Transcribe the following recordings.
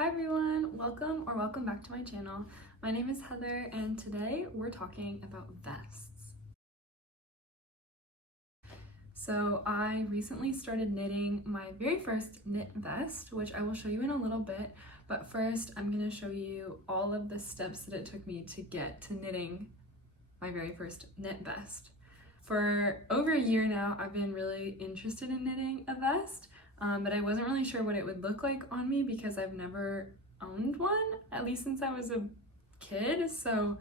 Hi everyone, welcome back to my channel. My name is Heather and today we're talking about vests. So I recently started knitting my very first knit vest, which I will show you in a little bit, but first I'm going to show you all of the steps that it took me to get to knitting my very first knit vest. For over a year now, I've been really interested in knitting a vest. But I wasn't really sure what it would look like on me because I've never owned one, at least since I was a kid. So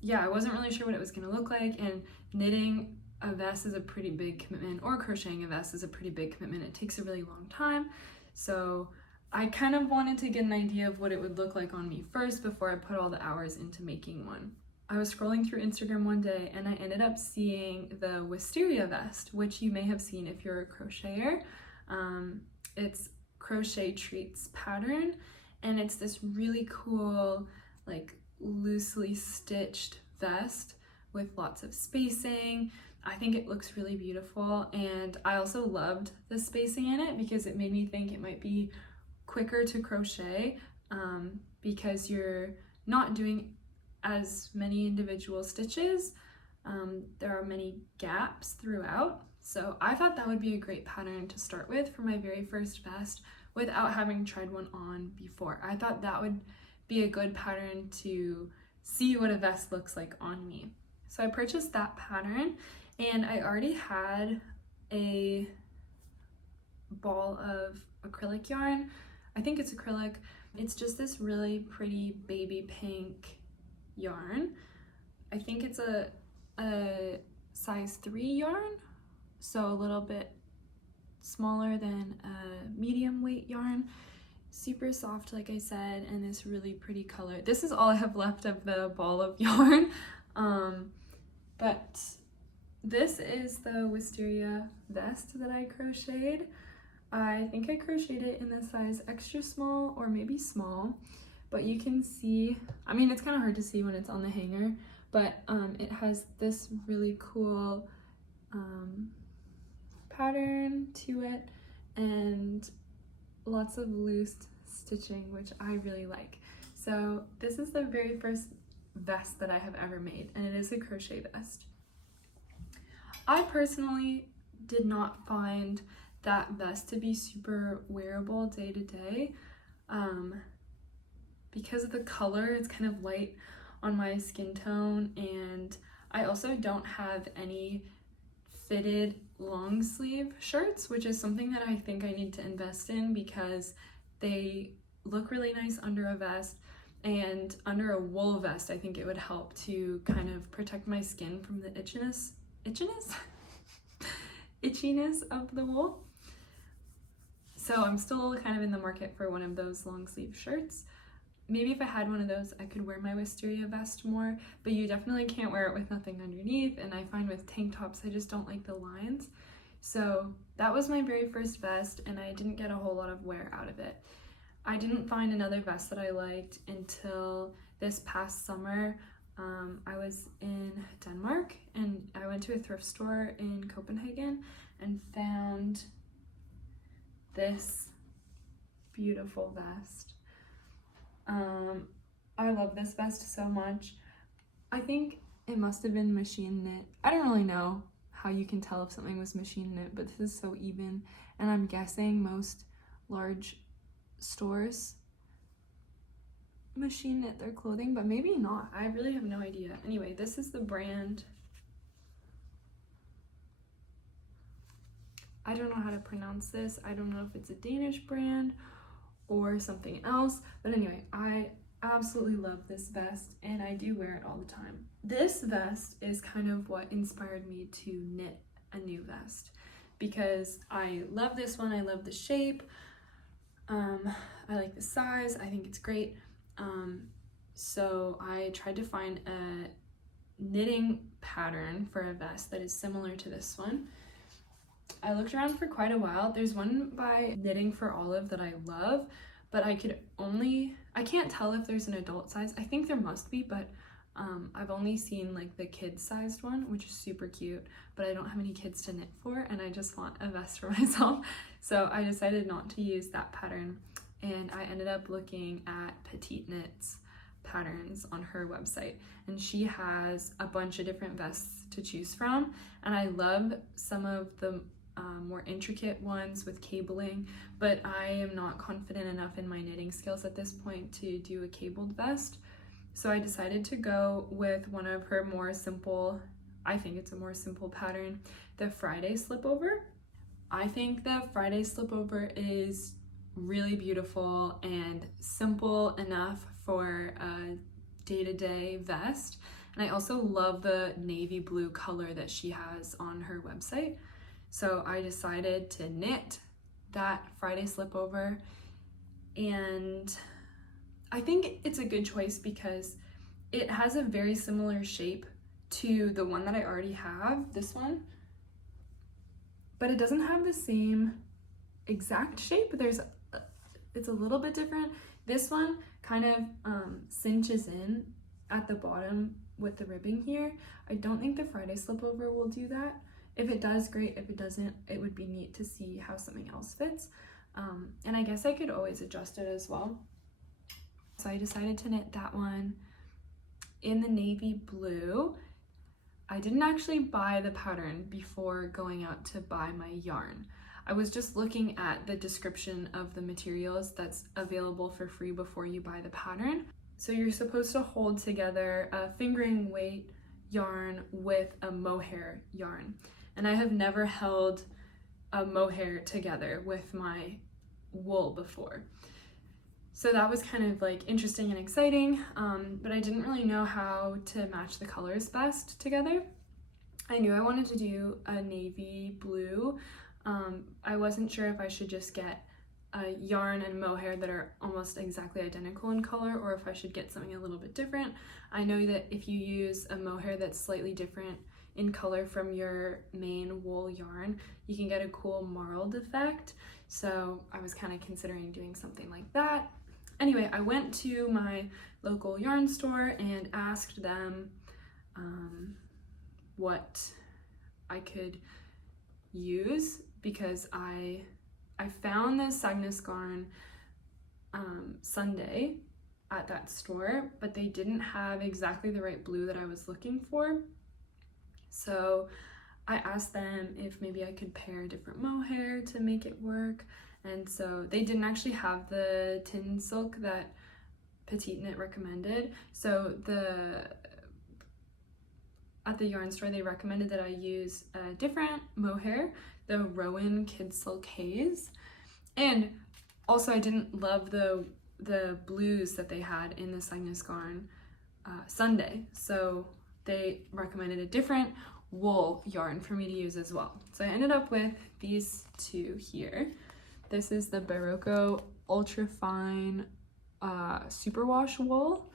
yeah, I wasn't really sure what it was going to look like, and knitting a vest is a pretty big commitment, or crocheting a vest is a pretty big commitment. It takes a really long time. So I kind of wanted to get an idea of what it would look like on me first before I put all the hours into making one. I was scrolling through Instagram one day and I ended up seeing the Wisteria vest, which you may have seen if you're a crocheter. It's CrochetTreat's pattern, and it's this really cool, like loosely stitched vest with lots of spacing. I think it looks really beautiful, and I also loved the spacing in it because it made me think it might be quicker to crochet because you're not doing as many individual stitches. There are many gaps throughout, so I thought that would be a great pattern to start with for my very first vest without having tried one on before. I thought that would be a good pattern to see what a vest looks like on me. So I purchased that pattern, and I already had a ball of acrylic yarn. I think it's acrylic. It's just this really pretty baby pink yarn. I think it's a size 3 yarn, so a little bit smaller than a medium weight yarn. Super soft, like I said, and this really pretty color. This is all I have left of the ball of yarn, but this is the Wisteria vest that I crocheted. I think I crocheted it in the size extra small or maybe small, but you can see, I mean, it's kind of hard to see when it's on the hanger, but it has this really cool pattern to it and lots of loose stitching, which I really like. So this is the very first vest that I have ever made, and it is a crochet vest. I personally did not find that vest to be super wearable day to day. Because of the color, it's kind of light on my skin tone, and I also don't have any fitted long sleeve shirts, which is something that I think I need to invest in because they look really nice under a vest, and under a wool vest I think it would help to kind of protect my skin from the itchiness of the wool. So I'm still kind of in the market for one of those long sleeve shirts. Maybe if I had one of those, I could wear my Wisteria vest more, but you definitely can't wear it with nothing underneath, and I find with tank tops, I just don't like the lines. So that was my very first vest, and I didn't get a whole lot of wear out of it. I didn't find another vest that I liked until this past summer. I was in Denmark, and I went to a thrift store in Copenhagen and found this beautiful vest. I love this vest so much. I think it must have been machine knit. I don't really know how you can tell if something was machine knit, but this is so even, and I'm guessing most large stores machine knit their clothing, but maybe not. I really have no idea. Anyway, this is the brand. I don't know how to pronounce this. I don't know if it's a Danish brand or something else, but anyway, I absolutely love this vest, and I do wear it all the time. This vest is kind of what inspired me to knit a new vest, because I love this one. I love the shape. I like the size. I think it's great. So I tried to find a knitting pattern for a vest that is similar to this one. I looked around for quite a while. There's one by Knitting for Olive that I love, but I can't tell if there's an adult size. I think there must be, but I've only seen like the kids sized one, which is super cute, but I don't have any kids to knit for, and I just want a vest for myself. So I decided not to use that pattern. and I ended up looking at PetiteKnit's patterns on her website, and she has a bunch of different vests to choose from, and I love some of the more intricate ones with cabling, but I am not confident enough in my knitting skills at this point to do a cabled vest. So I decided to go with one of her more simple, I think it's a more simple pattern, the Friday Slipover. I think the Friday Slipover is really beautiful and simple enough for a day-to-day vest. And I also love the navy blue color that she has on her website. So I decided to knit that Friday Slipover, and I think it's a good choice because it has a very similar shape to the one that I already have, this one, but it doesn't have the same exact shape. It's a little bit different. This one kind of cinches in at the bottom with the ribbing here. I don't think the Friday Slipover will do that. If it does, great. If it doesn't, it would be neat to see how something else fits. And I guess I could always adjust it as well. So I decided to knit that one in the navy blue. I didn't actually buy the pattern before going out to buy my yarn. I was just looking at the description of the materials that's available for free before you buy the pattern. So you're supposed to hold together a fingering weight yarn with a mohair yarn. And I have never held a mohair together with my wool before. So that was kind of like interesting and exciting, but I didn't really know how to match the colors best together. I knew I wanted to do a navy blue. I wasn't sure if I should just get a yarn and mohair that are almost exactly identical in color, or if I should get something a little bit different. I know that if you use a mohair that's slightly different in color from your main wool yarn, you can get a cool marled effect. So I was kind of considering doing something like that. Anyway, I went to my local yarn store and asked them what I could use, because I found the Sangnes Garn Sunday at that store, but they didn't have exactly the right blue that I was looking for. So I asked them if maybe I could pair different mohair to make it work. And so they didn't actually have the Tynn silk that PetiteKnit recommended. So at the yarn store, they recommended that I use a different mohair, the Rowan Silk Haze. And also I didn't love the blues that they had in the Sangnes Garn Sunday. So they recommended a different wool yarn for me to use as well. So I ended up with these two here. This is the Berroco Ultra Fine Superwash wool,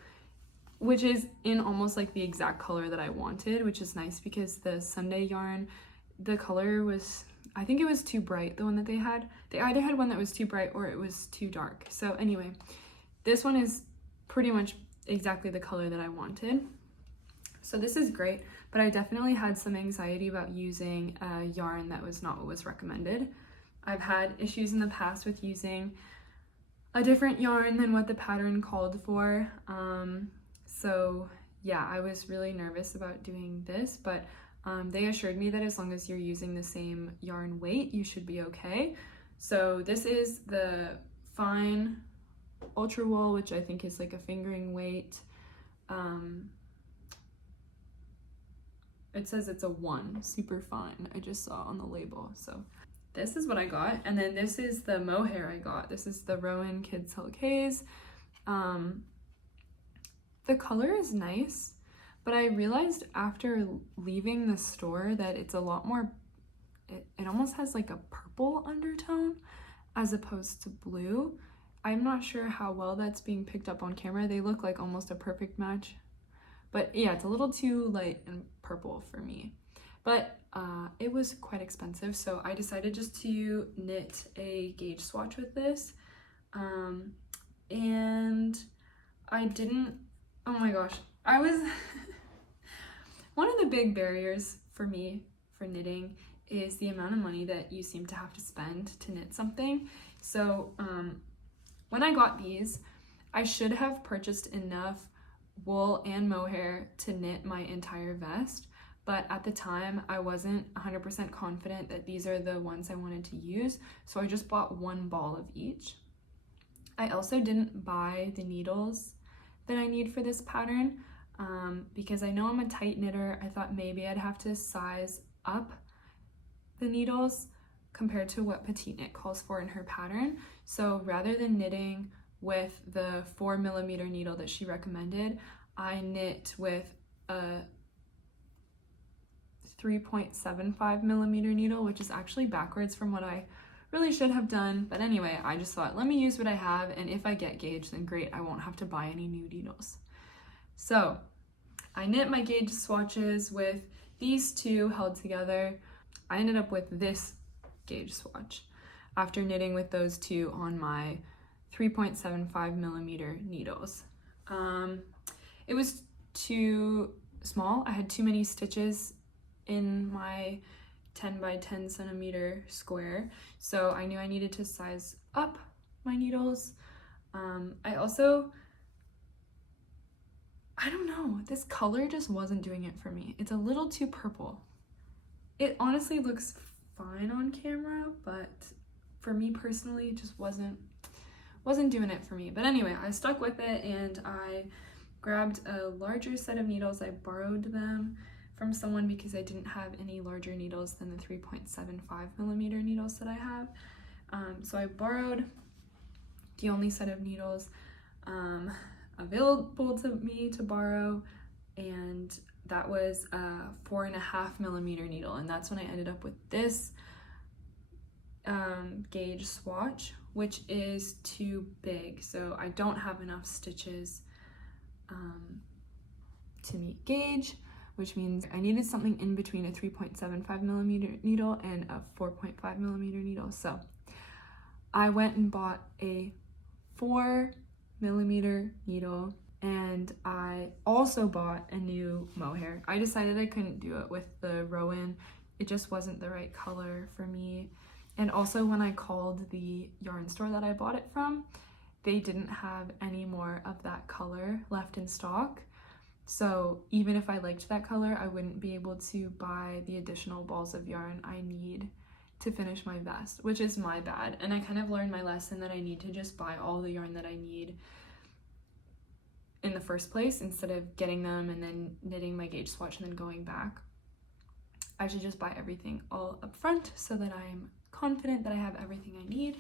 which is in almost like the exact color that I wanted, which is nice because the Sunday yarn, the color was, I think it was too bright, the one that they had. They either had one that was too bright or it was too dark. So anyway, this one is pretty much exactly the color that I wanted. So this is great, but I definitely had some anxiety about using a yarn that was not what was recommended. I've had issues in the past with using a different yarn than what the pattern called for. So yeah, I was really nervous about doing this, but they assured me that as long as you're using the same yarn weight, you should be okay. So this is the fine ultra wool, which I think is like a fingering weight. It says it's a 1, super fine. I just saw on the label. So this is what I got. And then this is the mohair I got. This is the Rowan Silk Haze. The color is nice, but I realized after leaving the store that it's a lot more, it almost has like a purple undertone as opposed to blue. I'm not sure how well that's being picked up on camera. They look like almost a perfect match. But yeah, it's a little too light and purple for me. But it was quite expensive, so I decided just to knit a gauge swatch with this. And I didn't, oh my gosh, I was, one of the big barriers for me for knitting is the amount of money that you seem to have to spend to knit something. So When I got these, I should have purchased enough wool and mohair to knit my entire vest, but at the time I wasn't 100% confident that these are the ones I wanted to use, so I just bought one ball of each. I also didn't buy the needles that I need for this pattern because I know I'm a tight knitter. I thought maybe I'd have to size up the needles compared to what PetiteKnit calls for in her pattern. So rather than knitting with the 4mm needle that she recommended, I knit with a 3.75mm needle, which is actually backwards from what I really should have done. But anyway, I just thought, let me use what I have, and if I get gauge, then great, I won't have to buy any new needles. So I knit my gauge swatches with these two held together. I ended up with this gauge swatch after knitting with those two on my 3.75mm needles. It was too small. I had too many stitches in my 10 by 10 centimeter square, so I knew I needed to size up my needles. I don't know, this color just wasn't doing it for me. It's a little too purple. It honestly looks fine on camera, but for me personally, it just wasn't doing it for me. But anyway, I stuck with it, and I grabbed a larger set of needles. I borrowed them from someone because I didn't have any larger needles than the 3.75mm needles that I have. So I borrowed the only set of needles available to me to borrow, and that was a 4.5mm needle, and that's when I ended up with this gauge swatch, which is too big. So I don't have enough stitches to meet gauge, which means I needed something in between a 3.75mm needle and a 4.5mm needle. So I went and bought a 4mm needle, and I also bought a new mohair. I decided I couldn't do it with the Rowan. It just wasn't the right color for me. And also when I called the yarn store that I bought it from, they didn't have any more of that color left in stock. So even if I liked that color, I wouldn't be able to buy the additional balls of yarn I need to finish my vest, which is my bad. And I kind of learned my lesson that I need to just buy all the yarn that I need in the first place instead of getting them and then knitting my gauge swatch and then going back. I should just buy everything all up front so that I'm confident that I have everything I need.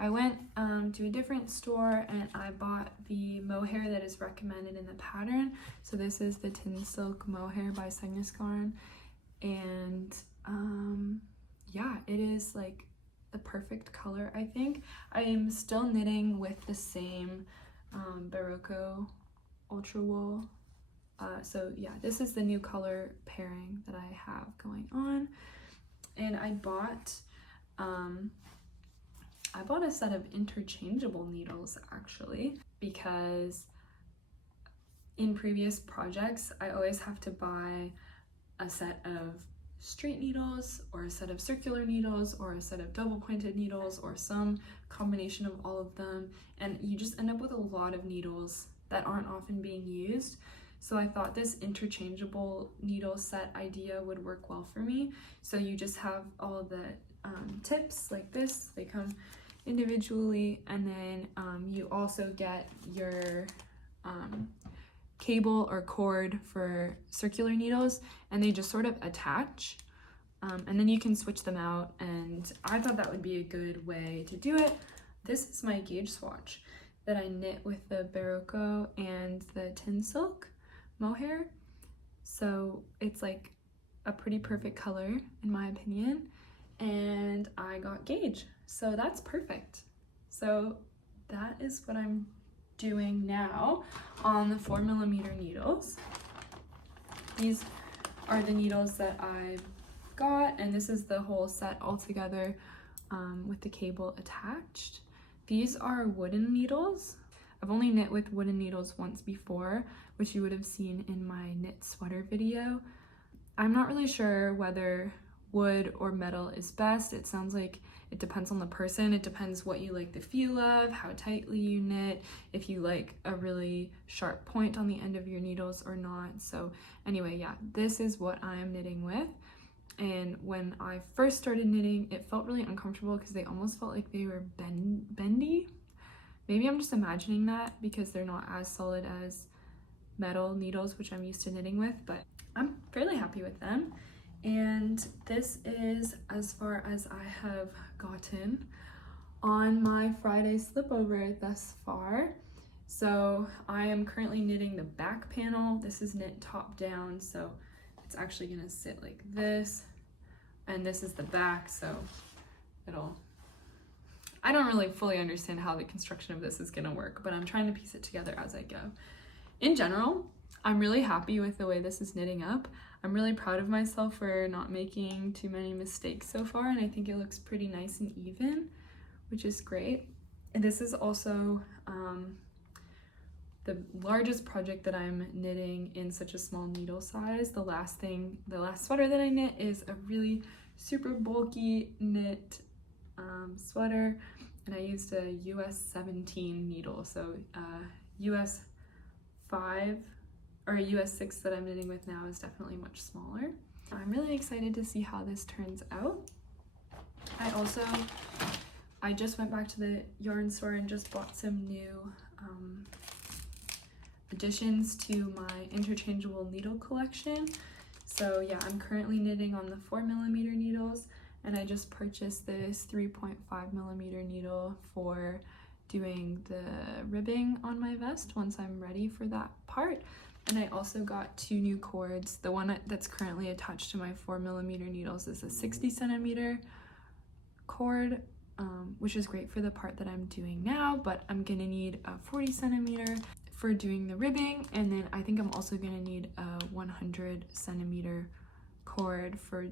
I went to a different store and I bought the mohair that is recommended in the pattern. So this is the Tynn Silk Mohair by Sangnes Garn, and yeah, it is like the perfect color, I think. I am still knitting with the same Berroco Ultra Wool. So yeah, this is the new color pairing that I have going on. And I bought a set of interchangeable needles actually, because in previous projects I always have to buy a set of straight needles or a set of circular needles or a set of double pointed needles or some combination of all of them, and you just end up with a lot of needles that aren't often being used. So I thought this interchangeable needle set idea would work well for me. So you just have all of the tips like this, they come individually, and then you also get your cable or cord for circular needles, and they just sort of attach, and then you can switch them out, and I thought that would be a good way to do it. This is my gauge swatch that I knit with the Berroco and the Tynn Silk Mohair. So it's like a pretty perfect color in my opinion, and I got gauge, so that's perfect. So that is what I'm doing now on the 4mm needles. These are the needles that I got, and this is the whole set all together with the cable attached. These are wooden needles. I've only knit with wooden needles once before, which you would have seen in my knit sweater video. I'm not really sure whether wood or metal is best. It sounds like It depends on the person. It depends what you like the feel of, how tightly you knit, if you like a really sharp point on the end of your needles or not. So anyway, yeah, this is what I am knitting with. And when I first started knitting, it felt really uncomfortable because they almost felt like they were bendy. Maybe I'm just imagining that because they're not as solid as metal needles, which I'm used to knitting with, but I'm fairly happy with them. And this is as far as I have gotten on my Friday Slipover thus far. So I am currently knitting the back panel. This is knit top down, so it's actually gonna sit like this, and this is the back, so I don't really fully understand how the construction of this is gonna work, but I'm trying to piece it together as I go. In general, I'm really happy with the way this is knitting up. I'm really proud of myself for not making too many mistakes so far, and I think it looks pretty nice and even, which is great. And this is also the largest project that I'm knitting in such a small needle size. The last sweater that I knit is a really super bulky knit sweater, and I used a US 17 needle, so US 5 or a US 6 that I'm knitting with now is definitely much smaller. I'm really excited to see how this turns out. I just went back to the yarn store and just bought some new additions to my interchangeable needle collection. So yeah, I'm currently knitting on the 4mm needles, and I just purchased this 3.5mm needle for doing the ribbing on my vest once I'm ready for that part. And I also got 2 new cords. The one that's currently attached to my 4mm needles is a 60cm cord, which is great for the part that I'm doing now, but I'm gonna need a 40cm for doing the ribbing, and then I think I'm also gonna need a 100cm cord for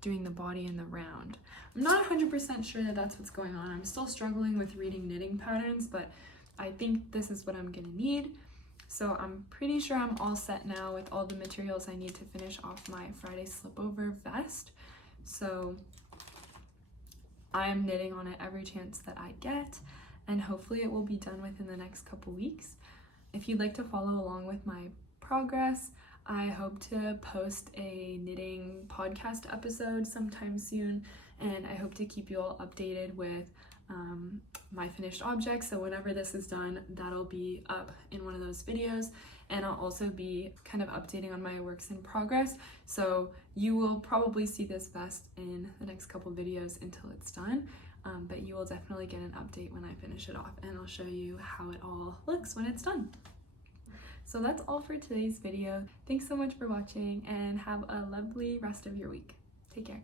doing the body and the round. I'm not 100% sure that that's what's going on. I'm still struggling with reading knitting patterns, but I think this is what I'm gonna need. So I'm pretty sure I'm all set now with all the materials I need to finish off my Friday Slipover vest. So I'm knitting on it every chance that I get, and hopefully it will be done within the next couple weeks. If you'd like to follow along with my progress, I hope to post a knitting podcast episode sometime soon, and I hope to keep you all updated with my finished objects. So whenever this is done, that'll be up in one of those videos, and I'll also be kind of updating on my works in progress. So you will probably see this vest in the next couple videos until it's done, but you will definitely get an update when I finish it off, and I'll show you how it all looks when it's done. So that's all for today's video. Thanks so much for watching, and have a lovely rest of your week. Take care.